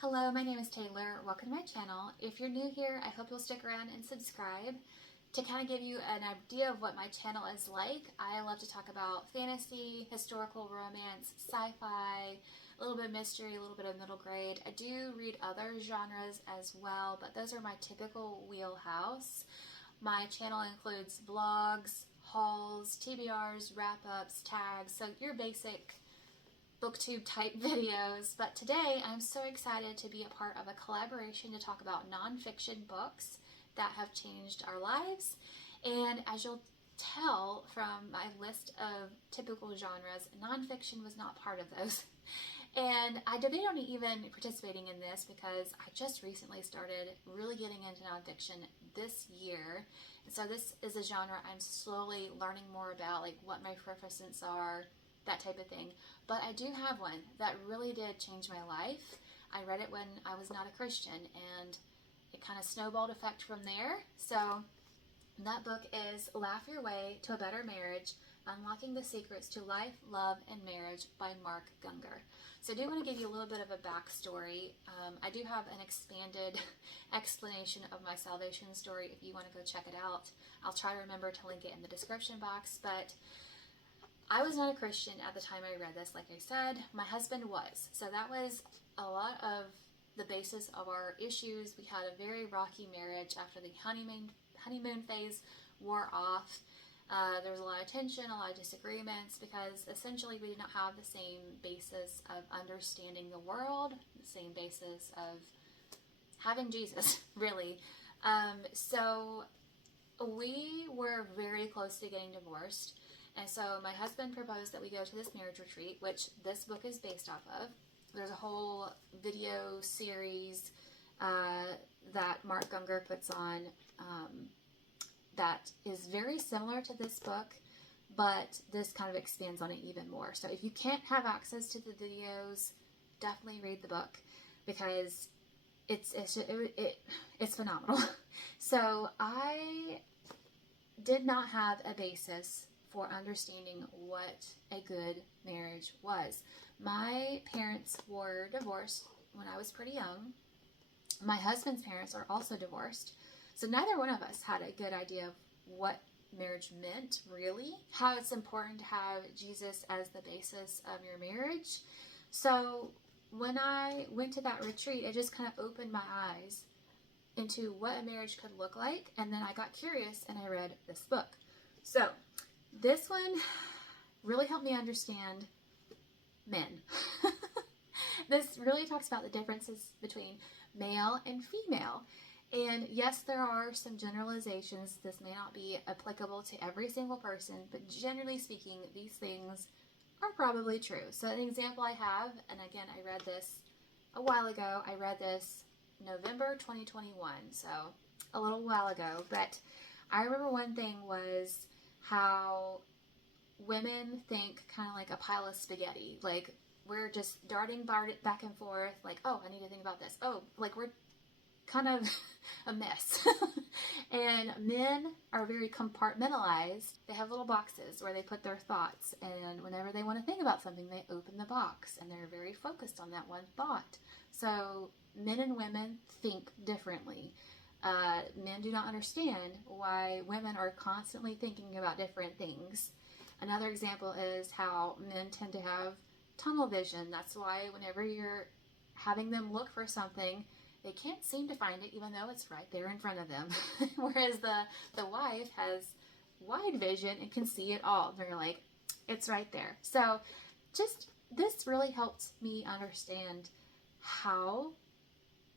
Hello, my name is Taylor. Welcome to my channel. If you're new here, I hope you'll stick around and subscribe. To kind of give you an idea of what my channel is like, I love to talk about fantasy, historical romance, sci-fi, a little bit of mystery, a little bit of middle grade. I do read other genres as well, but those are my typical wheelhouse. My channel includes vlogs, hauls, TBRs, wrap-ups, tags, so your basic booktube type videos. But today I'm so excited to be a part of a collaboration to talk about nonfiction books that have changed our lives. And as you'll tell from my list of typical genres, nonfiction was not part of those. And I debated on even participating in this because I just recently started really getting into nonfiction this year. And so this is a genre I'm slowly learning more about, like what my preferences are, that type of thing. But I do have one that really did change my life. I read it when I was not a Christian, and it kind of snowballed effect from there. So that book is Laugh Your Way to a Better Marriage, Unlocking the Secrets to Life, Love, and Marriage by Mark Gungor. So I do want to give you a little bit of a backstory. I do have an expanded explanation of my salvation story if you want to go check it out. I'll try to remember to link it in the description box, but I was not a Christian at the time I read this, like I said. My husband was. So that was a lot of the basis of our issues. We had a very rocky marriage after the honeymoon phase wore off. There was a lot of tension, a lot of disagreements, because essentially we did not have the same basis of understanding the world, the same basis of having Jesus, really. So we were very close to getting divorced. And so my husband proposed that we go to this marriage retreat, which this book is based off of. There's a whole video series that Mark Gungor puts on that is very similar to this book, but this kind of expands on it even more. So if you can't have access to the videos, definitely read the book, because it's phenomenal. So I did not have a basis for understanding what a good marriage was. My parents were divorced when I was pretty young. My husband's parents are also divorced. So neither one of us had a good idea of what marriage meant, really. How it's important to have Jesus as the basis of your marriage. So when I went to that retreat, it just kind of opened my eyes into what a marriage could look like. And then I got curious and I read this book. So this one really helped me understand men. This really talks about the differences between male and female. And yes, there are some generalizations. This may not be applicable to every single person, but generally speaking, these things are probably true. So an example I have, and again, I read this a while ago. I read this November 2021, so a little while ago. But I remember one thing was how women think kind of like a pile of spaghetti. Like, we're just darting back and forth, like, oh, I need to think about this. Oh, like, we're kind of a mess. And men are very compartmentalized. They have little boxes where they put their thoughts, and whenever they want to think about something, they open the box, and they're very focused on that one thought. So men and women think differently. Men do not understand why women are constantly thinking about different things. Another example is how men tend to have tunnel vision. That's why whenever you're having them look for something, they can't seem to find it even though it's right there in front of them. Whereas the wife has wide vision and can see it all. They're like, it's right there. So just this really helped me understand how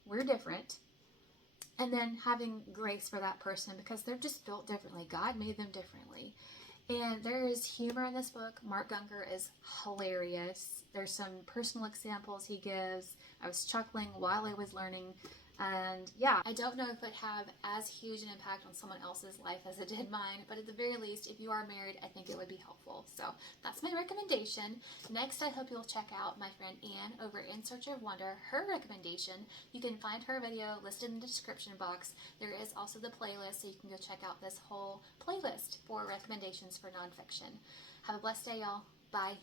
we're different, and then having grace for that person because they're just built differently. God made them differently. And there is humor in this book. Mark Gungor is hilarious. There's some personal examples he gives. I was chuckling while I was learning. And yeah, I don't know if it had as huge an impact on someone else's life as it did mine, but at the very least, if you are married, I think it would be helpful. So that's my recommendation. Next, I hope you'll check out my friend Anne over In Search of Wonder, her recommendation. You can find her video listed in the description box. There is also the playlist, so you can go check out this whole playlist for recommendations for nonfiction. Have a blessed day, y'all. Bye.